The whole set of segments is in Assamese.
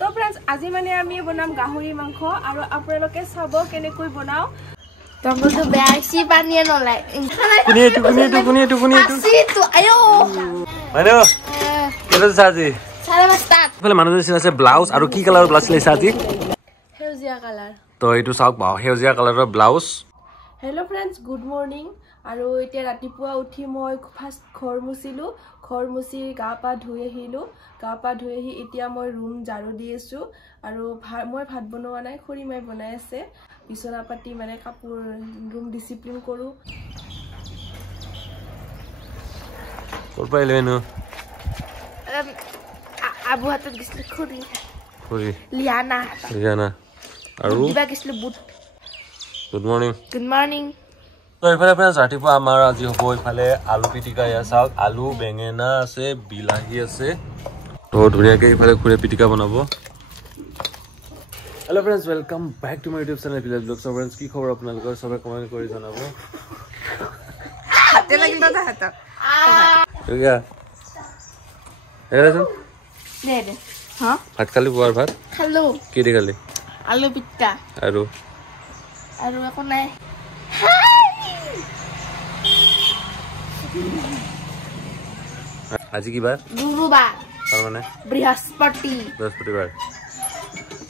তো फ्रेंड्स আজি মানে আমি বনাম গাহৰি মাংস আৰু আপোনালোকে চাব কেনেকৈ বনাও তংগলটো বেয়াছি পানিয়ে নলাই কুনি আসিটো আয়ো মানে কেলে সাজি সারা স্টার্ট ফলে মানুহ আছে ব্লাউজ আৰু কি কালাৰৰ ব্লাউজ লৈছা আজি হেউজিয়া কালাৰ তো এইটো চাওক বাও হেউজিয়া কালাৰৰ blouse hello friends good morning আৰু এতিয়া ৰাতিপুৱা উঠি মই ফাৰ্ষ্ট ঘৰ মুছি গা পা ধুই আহিলো এতিয়া মই ৰুম ঝাৰু দি আছো আৰু মই ভাত বনোৱা নাই খৰি মাই বনাই আছে বিছনা পাতি মানে কাপোৰ ৰুম ডিসিপ্লিন কৰো কৰপা এলেনো আবু হাতত গিছলি খৰি লিয়ানা আৰু কিবা গিছলি বুট গুড মৰ্নিং তো এইফালে ফ্ৰেন্ডছ ৰাতিপুৱা আমাৰ আজি হ'ব এইফালে আলু পিটিকা ইয়া চাওক আলু বেঙেনা আছে বিলাহী আছে তো ধুনীয়াকৈ এইফালে খুৰে পিটিকা বনাব hello' friends welcome back to my YouTube channel village blog সব ফ্ৰেন্ডছ কি খবৰ আপোনালোকৰ সবে কমেন্ট কৰি জনাব হাতে লাগিল না হাত এয়া এৰাজন দে হ্যাঁ ভাত খালি পুৱাৰ ভাত খালো কি দি খালি আলু পিটিকা আৰু একো নাই আজি কি বাৰ গুৰুবাৰ মানে বৃহস্পতিবাৰ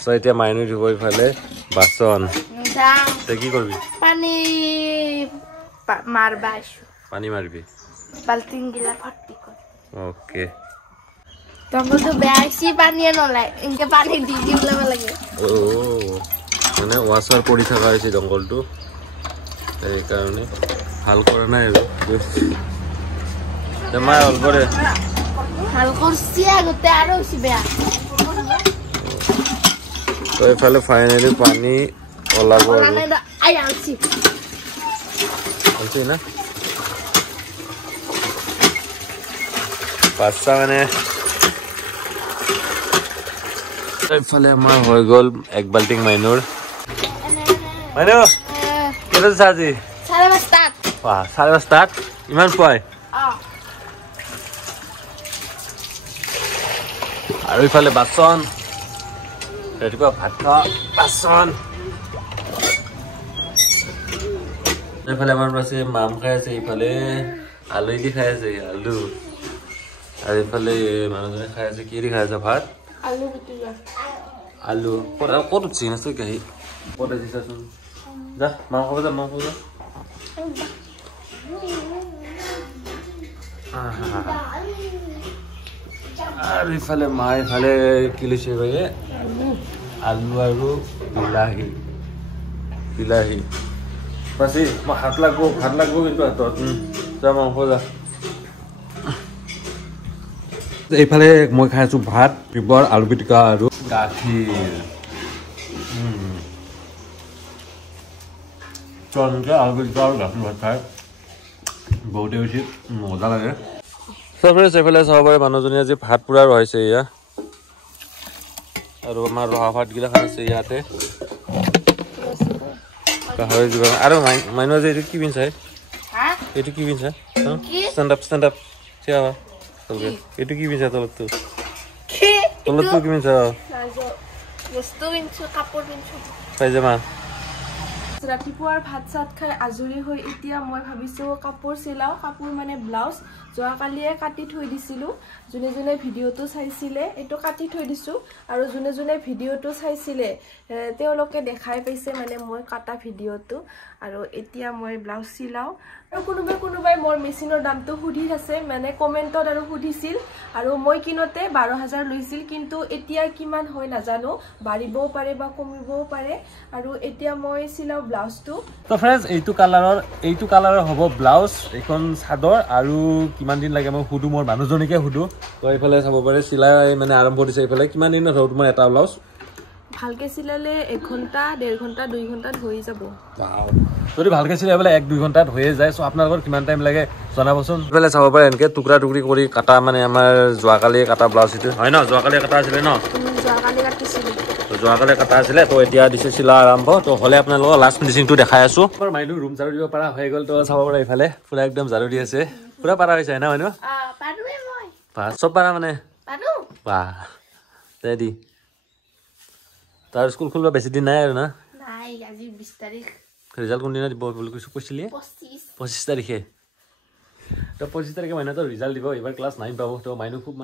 সো এতিয়া মাইনু দিব ইফালে বাসন তে কি করবি পানি মারবি বালতিং গিলা ভর্তি কর ওকে তংগলটো বেয়াছি পানিয়ে নলাই ইনকে পানি দি দিবলা লাগে ও মানে ওয়াসার পড়ি থাকা হয়েছে জঙ্গলটো এই কারণে হাল করে নাই মা অলপরে হাল করছি আগতে আরো বেশি বেয়া তো এফালে ফাইনালি পানি ওলাব আনছি না পাঁচটা মানে এইফালে আমাৰ হৈ গ'ল এক বাল্টিং মাইনুৰ মাইনু কেইটা আছে আজি 5:30 বাহ 5:30 ইমান পুৱাই আৰু ইফালে বাচন ৰাতিপুৱা ভাত খোৱা বাচন এইফালে আমাৰ আছে মাম খাই আছে এইফালে আলু দি খাই আছে আলু আৰু এইফালে মানুহজনে খাই আছে কি দি খাই আছে ভাত আলু পিটিকা আলু ক'ত উঠছি না তই কাহি ক'ত আহিছাচোন যা মাংস যা আৰু ইফালে মা ইফালে কি লৈছে ভাইয়ে আলু আৰু বিলাহী পাছি মই ভাত লাগব কিন্তু হাতত যা মাংস যা এইফালে মই খাই আছো ভাত পিপৰ আলু পিটিকা আৰু গাখীৰ চনকে আলু পিটিকা আৰু গাখীৰ ভাত খাই বহুতে বেছি মজা লাগে এইফালে চাব পাৰে মানুহজনী আজি ভাত পুৰা ৰহাইছে এয়া আৰু আমাৰ ৰহা ভাতকেইটা খাইছে ইয়াতে গাহৰি দিব আৰু মাইনু আজি এইটো কি পিন্ধাই এইটো কি পিন্ধা ষ্টেণ্ড আপ থিয় হোৱা এইটো কি পিন্ধা তলতটো কি পিন্ধা পাইজামা ৰাতিপুৱাৰ ভাত চাত খাই আজৰি হৈ এতিয়া মই ভাবিছো কাপোৰ চিলাও কাপোৰ মানে ব্লাউজ যোৱাকালিয়ে কাটি থৈ দিছিলো যোনে ভিডিওটো চাইছিলে এটো কাটি থৈ দিছো আৰু যোনে ভিডিওটো চাইছিলে তেওঁলোকে দেখাই পাইছে মানে মই কাটা ভিডিওটো আৰু এতিয়া মই ব্লাউজ চিলাও আৰু কোনোবাই মোৰ মেচিনৰ দামটো সুধি আছে মানে কমেন্টত আৰু সুধিছিল আৰু মই কিনতে 12000 লৈছিল কিন্তু এতিয়া কিমান হয় নাজানো বাঢ়িবও পাৰে বা কমিবও পাৰে আৰু এতিয়া মই চিলাও ব্লাউজটো তো फ्रेंड्स এইটো কালাৰৰ হ'ব ব্লাউজ এখন চাদৰ আৰু কিমান দিন লাগে মই হুদু মোৰ মানুহজনীকে হুদু তো এইফালে চাব পাৰে চিলাই মানে আৰম্ভ কৰিছে এইফালে কিমান দিন হ'ল তোমাৰ এটা ব্লাউজ ভালকে চিলালে 1 ঘন্টা 1.5 ঘন্টা 2 ঘন্টাত হৈ যাব যদি ভালকে চিলাই বলে 1-2 ঘন্টাত হৈয়ে যায় সো আপোনালোকৰ কিমান টাইম লাগে জনাবচোন এইফালে চাব পাৰে এনেকে টুকুৰা টুকুৰি কৰি কাটা মানে আমাৰ যোৱাকালি কাটা ব্লাউজ ইটো হয় ন যোৱাকালি কাটা আছিল ন যোৱাকালি কাটিছিলো তো যোৱাকালি কাটা আছিল তো এতিয়া দিছে চিলা আৰম্ভ তো হলে আপোনালোকৰ লাষ্ট ফিনিশিংটো দেখাই আছো আমাৰ মাইনু ৰুম ঝাৰু দিব পাৰা হৈ গ'ল তো চাব পাৰে এইফালে পুৰা একদম ঝাৰু দি আছে পুৰা পাৰা হৈছে না মাইনু পাৰুৱে মই পা সব পাৰা মানে পাৰু বা দি তাৰ স্কুল খুলিব বেছি দিন নাই আৰু না নাই আজি 20 তাৰিখ ৰিজাল্ট কোন দিনা দিব বুলি কৈছিলি 25 তাৰিখে তো 25 তাৰিখে মাইনাটো ৰিজাল্ট দিব এবাৰ ক্লাছ 9 পাব তো মাইনু খুব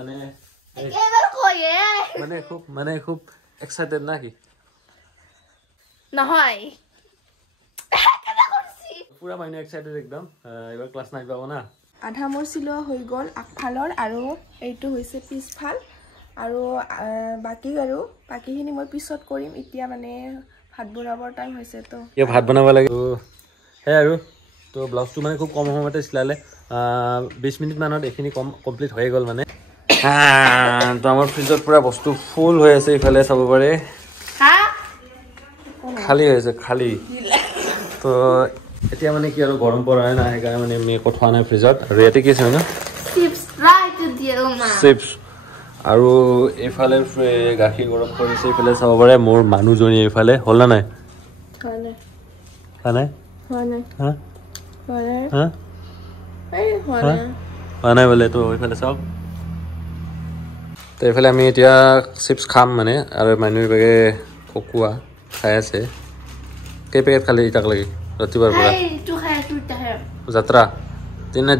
মানে খুব এক্সাইটেড না কি নহয় পুৰা মাইনু এক্সাইটেড একদম এবাৰ ক্লাছ 9 পাব না আধা মোৰ চিলোৱা হৈ গ'ল আগফালৰ আৰু এইটো হৈছে পিছফাল আৰু বাকীখিনি মই পিছত কৰিম এতিয়া মানে ভাত বনাবৰ টাইম হৈছে তো এই ভাত বনাব লাগে হে আৰু তো ব্লাউজটো মানে খুব কম সময়তে চিলালে 20 মিনিট মানত এখিনি কমপ্লিট হৈ গ'ল মানে তো আমাৰ ফ্ৰিজত পুৰা বস্তু ফুল হৈ আছে ইফালে চাব পাৰে খালি হৈ আছে খালি তো এতিয়া মানে কি আৰু গৰম পৰা নাই সেইকাৰণে মানে আমি একো থোৱা নাই ফ্ৰিজত আৰু ইয়াতে কি আছে ন চিপছ আৰু এইফালে গাখীৰ গৰম কৰিছে এইফালে চাব পাৰে মোৰ মানুহজনী এইফালে হ'ল না নাই হোৱা নাই বোলে তো এইফালে চাওক তো এইফালে আমি এতিয়া চিপছ খাম মানে আৰু মানুহ বেগে ককোৱা খাই আছে কেই পেকেট খালি ইটাক লাগি ৰাতিপুৱাৰ পৰা যাত্ৰা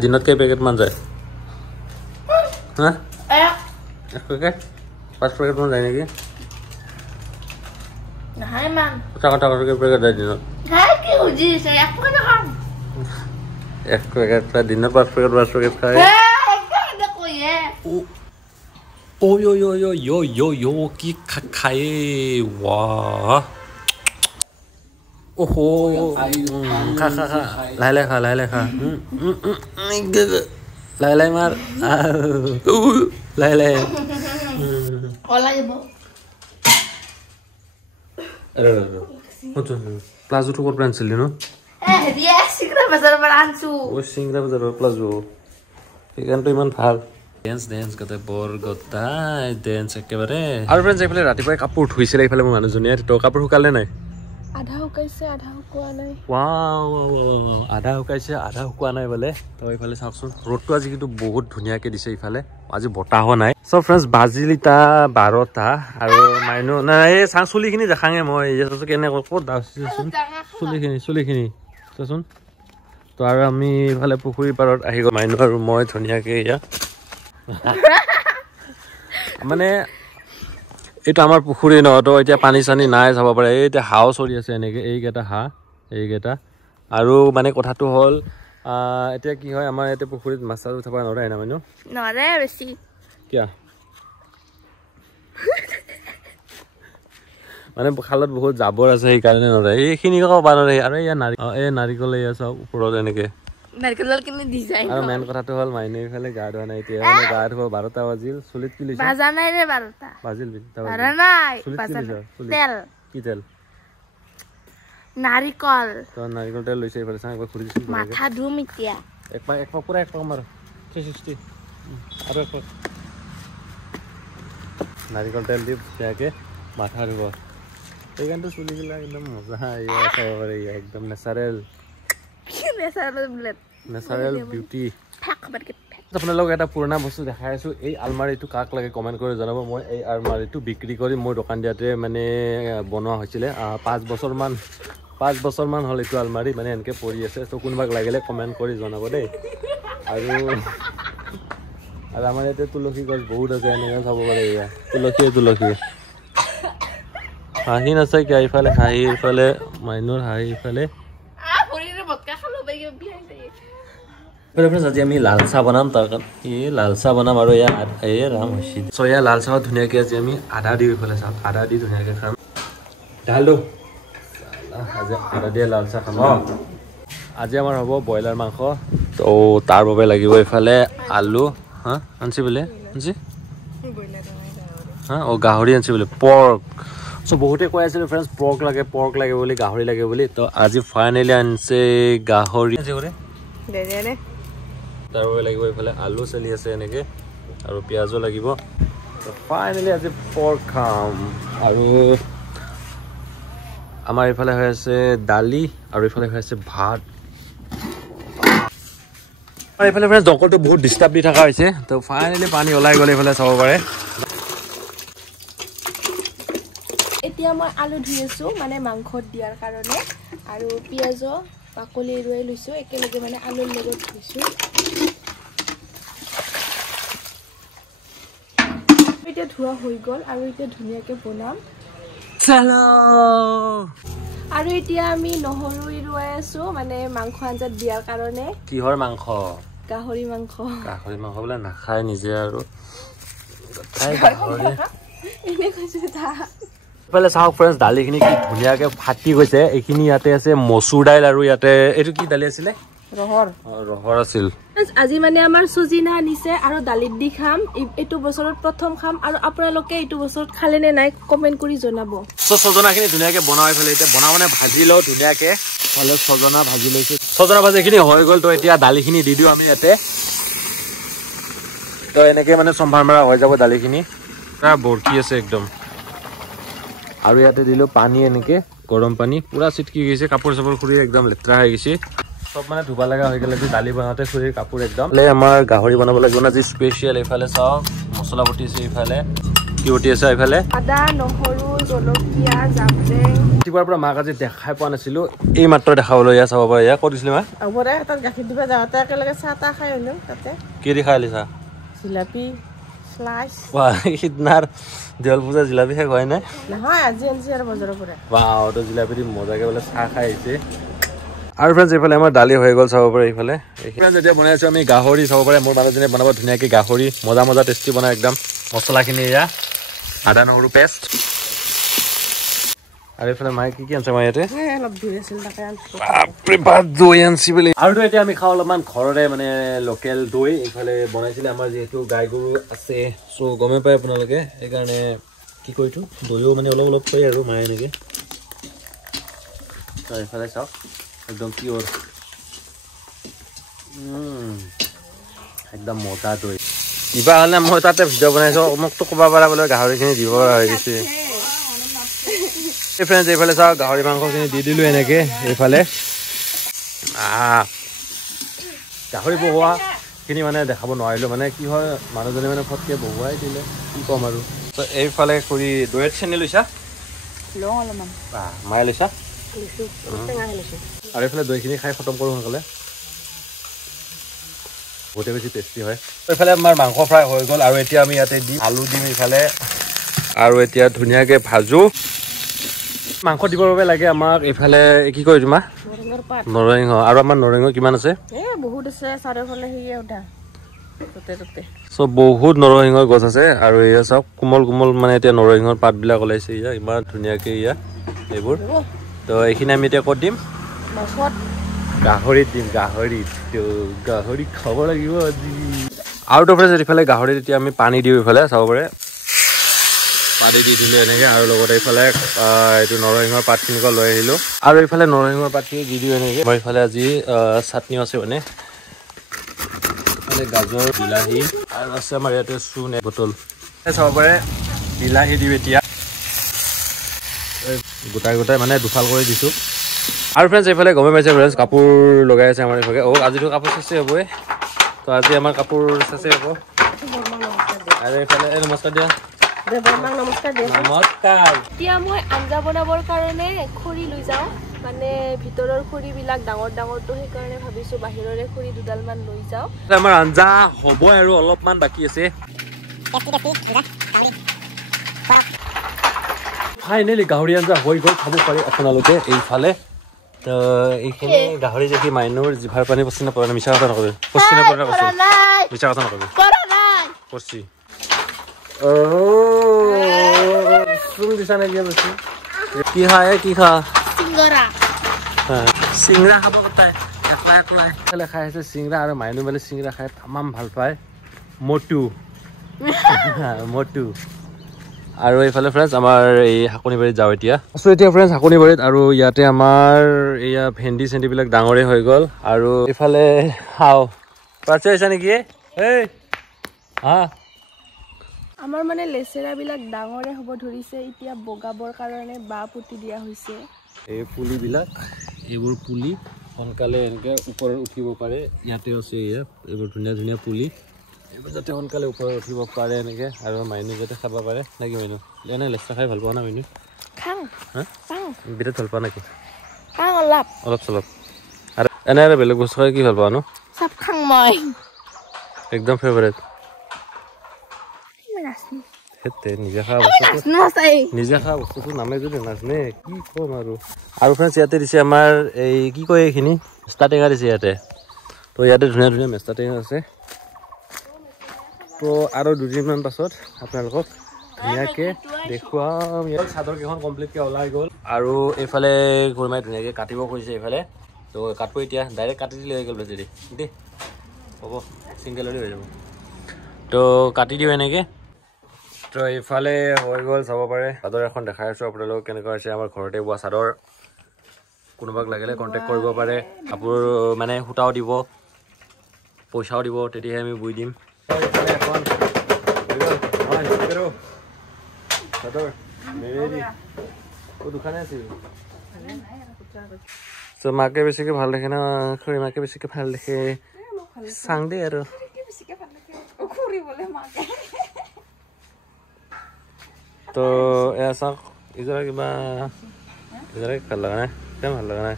দিনত কেই পেকেট মান যায় হা 1 পেকেট 5 পেকেট মান যায় নেকি নহয় মান কথা কেই পেকেট যায় দিনত কি বুজিছে 1 পেকেট খাম 1 পেকেট দিনত 5 পেকেট খায় ও কি খায় वाह ओहो खा लाइले खा लाइले मार लाइले ओला যাব প্লাজো তো কোন ছিল ন হেৰিয়া সিংৰা বাজাৰৰ পৰা আনছো ও সিংৰা বাজাৰৰ প্লাজো এখানটো ইমান ভাল ডেন্স গতে বৰ গতাই ডেন্স একেবাৰে আৰু ফ্ৰেন্ডছ এইফালে ৰাতিপুৱাই কাপোৰ ধুইছিলে এইফালে মোৰ মানুহজনীয়ে তো কাপোৰ শুকালে নাই আধা শুকাইছে আধা শুকোৱা নাই আধা শুকাইছে আধা শুকোৱা নাই বোলে তো এইফালে চাওকচোন ৰ'দটো আজি কিন্তু বহুত ধুনীয়াকে দিছে ইফালে আজি বতাহো নাই সব ফ্ৰেন্ডছ বাজিলিটা 12টা আৰু মাইনো নাই এই চুলিখিনি দেখাঙে মই কেনে ক'ত দাচোন চুলিখিনি চাচোন তো আৰু আমি ইফালে পুখুৰী পাৰত আহি গ'ল মাইনো আৰু মই ধুনীয়াকে ইয়া মানে এইটো আমাৰ পুখুৰী ন তো এতিয়া পানী চানী নাই চাব পাৰে এতিয়া হাও চৰি আছে এনেকে এইকেইটা আৰু মানে কথাটো হ'ল এতিয়া কি হয় আমাৰ ইয়াতে পুখুৰীত মাছ উঠাব নোৱাৰে না মাইনো নৰে বেছি কিয়া মানে খালত বহুত জাবৰ আছে সেইকাৰণে নোৱাৰে এইখিনি ক'ব নোৱাৰে আৰু এই নাৰিকল এয়া চব ওপৰত এনেকে নাৰিকলৰ কিনে ডিজাইন আৰু মেইন কথাটো হ'ল মাইনে ইফালে গা ধোৱা নাই এতিয়া মানে গা ধোৱা 12টা বাজিল চুলিত কি লৈছে বাজা নাই ৰে 12টা বাজিল বাজা নাই তেল কি তেল নাৰিকল তো নাৰিকল তেল লৈছে ইফালে চাং একবাৰ খুৰিছিল মাথা ধুম এতিয়া এক পাক পুৰা এক পাক মাৰ 360 আৰু এক পাক নাৰিকল তেল দি ধুনীয়াকে মাথা ধুব এইকাৰণে চুলিবিলাক একদম মজা ইয়া চাব পাৰে ইয়া একদম নেচাৰেল বিউটি আপোনালোক এটা পুৰণা বস্তু দেখাই আছো এই আলমাৰীটো কাক লাগে কমেণ্ট কৰি জনাব মই এই আলমাৰীটো বিক্ৰী কৰি মোৰ দোকান দিয়াতে মানে বনোৱা হৈছিলে 5 বছৰমান হ'ল এইটো আলমাৰী মানে এনেকৈ পৰি আছে তো কোনোবাক লাগিলে কমেণ্ট কৰি জনাব দেই আৰু আমাৰ ইয়াতে তুলসী গছ বহুত আছে এনেকৈ চাব পাৰে এয়া তুলসী হাঁহি নাচাই কিয় ইফালে হাঁহি ইফালে মাইনুৰ হাঁহি ইফালে আজি আমি লাল চাহ বনাম তাৰ কাৰণে লাল চাহ বনাম আৰু ৰাম হৈছি চ' এয়া লাল চাহত ধুনীয়াকৈ আজি আমি আদা দি ইফালে চাম আদা দি ধুনীয়াকৈ খাম ঢালো আজি আদা দিয়ে লাল চাহ খাম আজি আমাৰ হ'ব ব্ৰইলাৰ মাংস তো তাৰ বাবে লাগিব ইফালে আলু আনছি বোলে গাহৰি আনছি বোলে পৰ্ক চ' বহুতে কৈ আছিলে ফ্ৰেণ্ডছ পৰ্ক লাগে বুলি গাহৰি লাগে বুলি তো আজি ফাইনেলি আনছে গাহৰি তাৰ বাবে লাগিব এইফালে আলু চলি আছে এনেকৈ আৰু পিঁয়াজো লাগিব তো ফাইনেলি আজি পৰ্ক খাম আৰু আমাৰ এইফালে হৈ আছে দালি আৰু এইফালে হৈ আছে ভাত আৰু এইফালে ফ্ৰেণ্ডছ দকলটো বহুত ডিষ্টাৰ্ব দি থকা হৈছে তো ফাইনেলি পানী ওলাই গ'লে এইফালে চাব পাৰে এতিয়া মই আলু ধুই আছো মানে মাংসত দিয়াৰ কাৰণে আৰু পিয়াজ বাকলি এৰুৱাই লৈছো একেলগে মানে আলুৰ লগত ধুইছো এতিয়া ধোৱা হৈ গ'ল আৰু এতিয়া ধুনীয়াকৈ বনাম চলো আৰু এতিয়া আমি নহৰু এৰুৱাই আছো মানে মাংস আঞ্জাত দিয়াৰ কাৰণে কিহৰ মাংস গাহৰি মাংস বোলে নাখায় নিজে আৰু গাহৰি এনে কৈছো তা ইফালে চাওক ফ্ৰেণ্ডছ দালিখিনি কি ধুনীয়াকৈ ফাটি গৈছে এইখিনি ইয়াতে আছে মচুৰ দাইল আৰু ইয়াতে এইটো কি দালি আছিলে ৰহৰ আছিল আজি মানে আমাৰ সুজিনা আনিছে আৰু দালিত দি খাম এইটো বছৰত প্ৰথম খাম আৰু আপোনালোকে এইটো বছৰত খালে নে নাই কমেন্ট কৰি জনাব সজনাখিনি ধুনীয়াকৈ বনাই ফেলে এতিয়া বনাও মানে ভাজি লওঁ ধুনীয়াকৈ ফলে সজনা ভাজি লৈছো সজনা ভাজিখিনি হৈ গ'ল তো এতিয়া দালিখিনি দি দিওঁ আমি ইয়াতে তো এনেকৈ মানে সম্ভাৰ মাৰা হৈ যাব দালিখিনি বৰকি আছে একদম আৰু ইয়াতে দিলোঁ পানী এনেকৈ গৰম পানী পুৰা চিটকি গৈছে কাপোৰ চাপোৰ খুৰি একদম লেতেৰা হৈ গৈছে সব মানে ধুবা লগা হৈ গ'লে দালি বনাওঁতে খুৰীৰ কাপোৰ একদম আমাৰ গাহৰি বনাব লাগিব না যি স্পেচিয়েল এইফালে চাওক মছলা বটিছে এইফালে কি বটি আছে এইফালে আদা নহৰু জলকীয়া জামজেং ৰাতিপুৱাৰ পৰা মাক আজি দেখাই পোৱা নাছিলোঁ এই মাত্ৰ দেখাবলৈ ইয়াত চাব পাৰে ইয়াত কৰিছিলে মা তাত গাখীৰ দিবা যাওঁতে একেলগে চাহ তাহ খাই আহিলোঁ তাতে কি দি খাই লিছা জিলাপি স্লাইচ সিদিনাৰ দেৱাল পূজা জিলাপি শেষ হয় নাই নহয় আজি আনিছে আৰু বজাৰৰ পৰা তো জিলাপি দি মজাকৈ বোলে চাহ খাই আহিছে আৰু ফ্ৰেণ্ডছ এইফালে আমাৰ দালি হৈ গ'ল চাব পাৰে এইফালে ফ্ৰেণ্ডছ এতিয়া বনাই আছোঁ আমি গাহৰি চাব পাৰে মোৰ মানুহজনে বনাব ধুনীয়াকৈ গাহৰি মজা টেষ্টি বনাই একদম মছলাখিনি এয়া আদা নহৰু পেষ্ট আৰু এইফালে মায়ে কি আনিছে আমাৰ ইয়াতে দৈ আনিছে বুলি আৰুতো এতিয়া আমি খাওঁ অলপমান ঘৰৰে মানে লোকেল দৈ এইফালে বনাইছিলে আমাৰ যিহেতু গাই গৰু আছে চ' গমেই পায় আপোনালোকে সেইকাৰণে কি কৰিছোঁ দৈও মানে অলপ পায় আৰু মায়ে এনেকৈ এইফালে চাওক একদম পিয়ৰ একদম মজা দৈ কিবা হ'লে মই তাতে ভিডিঅ' বনাইছোঁ মোকতো ক'ব পাৰা বোলে গাহৰিখিনি দিব পৰা হৈ গৈছে ফ্ৰেণ্ডছ এইফালে চাওক গাহৰি মাংসখিনি দি দিলোঁ এনেকৈ এইফালে গাহৰি বহুৱাখিনি মানে দেখাব নোৱাৰিলোঁ মানে কি হয় মানুহজনে মানে ফটকৈ বহুৱাই দিলে কি ক'ম আৰু এইফালে কৰি দৈত চেনি লৈছা অলপমান মায়ে লৈছা আৰু এইফালে দৈখিনি খাই খতম কৰোঁ সোনকালে বহুতে বেছি টেষ্টি হয় এইফালে আমাৰ মাংস ফ্ৰাই হৈ গ'ল আৰু এতিয়া আমি ইয়াতে দি আলু দিম এইফালে আৰু এতিয়া ধুনীয়াকৈ ভাজোঁ মাংস দিবৰ বাবে লাগে আমাক এইফালে কি কয় তোমাৰ নৰসিংহ আৰু আমাৰ নৰসিংহ কিমান আছে বহুত আছে চাৰিওফালে চব বহুত নৰসিংহৰ গছ আছে আৰু এয়া চাওক কোমল মানে এতিয়া নৰসিংহৰ পাতবিলাক ওলাইছে এয়া ইমান ধুনীয়াকৈ এয়া এইবোৰ তো এইখিনি আমি এতিয়া ক'ত দিম গাহৰিত দিম গাহৰি খাব লাগিব আজি আৰু তো ফ্ৰেণ্ডছ এইফালে গাহৰিত এতিয়া আমি পানী দিওঁ এইফালে চাব পাৰে পানী দি দিলোঁ এনেকৈ আৰু লগতে এইফালে এইটো নৰসিংহৰ পাতখিনিক লৈ আহিলোঁ আৰু এইফালে নৰসিংহৰ পাতখিনি দি দিওঁ এনেকৈ মই এইফালে আজি চাটনিও আছে মানে গাজৰ বিলাহী আৰু আছে আমাৰ ইয়াতে চূণ বটল চাব পাৰে বিলাহী দিওঁ এতিয়া গোটাই মানে দুফাল কৰি দিছোঁ আৰু ফ্ৰেণ্ডছ এইফালে গমে পাইছে ফ্ৰেণ্ডছ কাপোৰ লগাই আছে আমাৰ এইফালে আজিতো কাপোৰ চেচে হ'বই তো আজি আমাৰ কাপোৰ চেচে হ'ব আৰু এইফালে নমস্কাৰ দিয়া এতিয়া মই আঞ্জা বনাবৰ কাৰণে খৰি লৈ যাওঁ মানে ভিতৰৰ খৰিবিলাক ডাঙৰটো সেইকাৰণে ভাবিছোঁ বাহিৰৰে খৰি দুডালমান লৈ যাওঁ আমাৰ আঞ্জা হ'ব আৰু অলপমান বাকী আছে ফাইনেলি গাহৰি আঞ্জা হৈ গ'ল খাব পাৰি আপোনালোকে এইফালে তো এইখিনি গাহৰি যদি মাইনুৰ জিভাৰ পানী পচি নপৰে মিছা কথা নকবি পচি নপৰে মিছা কথা নকবি পচি দিছা নে কি খা চিংৰা খাব কথাই খাই আছে চিংৰা আৰু মাইনু মেলি চিংৰা খাই তামাম ভাল পায় মটু আৰু এইফালে ফ্ৰেণ্ডছ আমাৰ এই শাকনিবাৰীত যাওঁ এতিয়া আছোঁ এতিয়া ফ্ৰেণ্ডছ শাকনিবাৰীত আৰু ইয়াতে আমাৰ এয়া ভেন্দি চেন্দিবিলাক ডাঙৰে হৈ গ'ল আৰু এইফালে খাওঁ পাৰ্চে হৈছে নেকি আমাৰ মানে লেচেৰাবিলাক ডাঙৰে হ'ব ধৰিছে এতিয়া বগাবৰ কাৰণে বাঁহ পুতি দিয়া হৈছে এই পুলিবিলাক এইবোৰ পুলি সোনকালে এনেকৈ ওপৰত উঠিব পাৰে ইয়াতে আছে এয়া এইবোৰ ধুনীয়া পুলি এইবোৰ যাতে সোনকালে ওপৰত উঠিব পাৰে এনেকৈ আৰু মাইনু যাতে খাব পাৰে নেকি মাইনু এনে লেচেৰা খাই ভাল পোৱা না মাইনু খাং পাং বিৰাট ভাল পোৱা নেকি পাং অলপ চলপ আৰু এনে আৰু বেলেগ বস্তু খাই কি ভাল পোৱা নো চব খাং মই একদম ফেভাৰেট হেতে নিজে খোৱা বস্তুটো নামে যদি নাজনে কি ক'ম আৰু ফ্ৰেণ্ডছ ইয়াতে দিছে আমাৰ এই কি কয় এইখিনি মেষ্টা টেঙা দিছে ইয়াতে তো ইয়াতে ধুনীয়া ধুনীয়া মেষ্টা টেঙা আছে তো আৰু দুদিনমান পাছত আপোনালোকক ধুনীয়াকৈ দেখুৱাম ইয়াত চাদৰ কেইখন কমপ্লিটকৈ ওলাই গ'ল আৰু এইফালে ঘূৰমাই ধুনীয়াকৈ কাটিব খুজিছে এইফালে তো কাটব এতিয়া ডাইৰেক্ট কাটি দিলে হৈ গ'ল বেছি দেই হ'ব চিংগেলৰে হৈ যাব তো কাটি দিওঁ এনেকৈ তো এইফালে হৈ গ'ল চাব পাৰে চাদৰ এখন দেখাই আছোঁ আপোনালোকক কেনেকুৱা হৈছে আমাৰ ঘৰতে বোৱা চাদৰ কোনোবাক লাগিলে কণ্টেক্ট কৰিব পাৰে কাপোৰ মানে সূতাও দিব পইচাও দিব তেতিয়াহে আমি বৈ দিম এখন চাদৰ মেৰেদি দোকানে আছিল তো মাকে বেছিকৈ ভাল দেখে না খুৰী মাকে বেছিকৈ ভাল দেখে চাং দেই আৰু তো এয়া চাওক ইজৰা কিবা ইজৰা ভাল লগা নাই একদম ভাল লগা নাই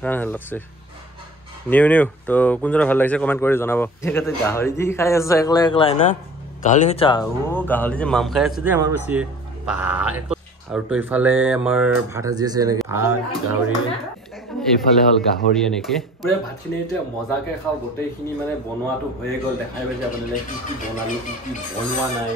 ভাল লাগছে নিউ তো কোনজনে ভাল লাগিছে কমেণ্ট কৰি জনাব ঠিক আছে গাহৰি দি খাই আছে একলা একলাই না গাহৰি খাইছা গাহৰি যে মাম খাই আছে দেই আমাৰ বেছি আৰু তো ইফালে আমাৰ ভাত সাজি আছে এনেকৈ ভাত গাহৰি এইফালে হ'ল গাহৰি এনেকৈ পুৰা ভাতখিনি এতিয়া মজাকৈ খাওঁ গোটেইখিনি মানে বনোৱাটো হৈয়ে গ'ল দেখাই পাইছে আপোনালোকে কি কি বনালোঁ কি কি বনোৱা নাই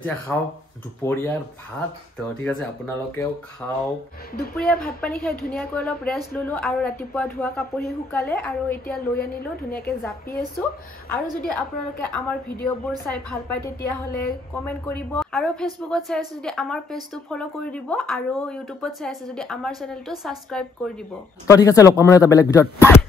এতিয়া খাওঁ দুপৰীয়াৰ ভাত তো ঠিক আছে আপোনালোকেও খাওক দুপৰীয়া ভাত পানী খাই ধুনীয়াকৈ অলপ ৰেষ্ট ল'লোঁ আৰু ৰাতিপুৱা ধোৱা কাপোৰহি শুকালে আৰু এতিয়া লৈ আনিলোঁ ধুনীয়াকৈ জাপি আছোঁ আৰু যদি আপোনালোকে আমাৰ ভিডিঅ'বোৰ চাই ভাল পায় তেতিয়াহ'লে কমেণ্ট কৰিব আৰু ফেচবুকত চাই আছে যদি আমাৰ পেজটো ফ'ল' কৰি দিব আৰু ইউটিউবত চাই আছে যদি আমাৰ চেনেলটো ছাবস্ক্ৰাইব কৰি দিব তো ঠিক আছে লগ পাম এটা বেলেগ ভিডিঅ'ত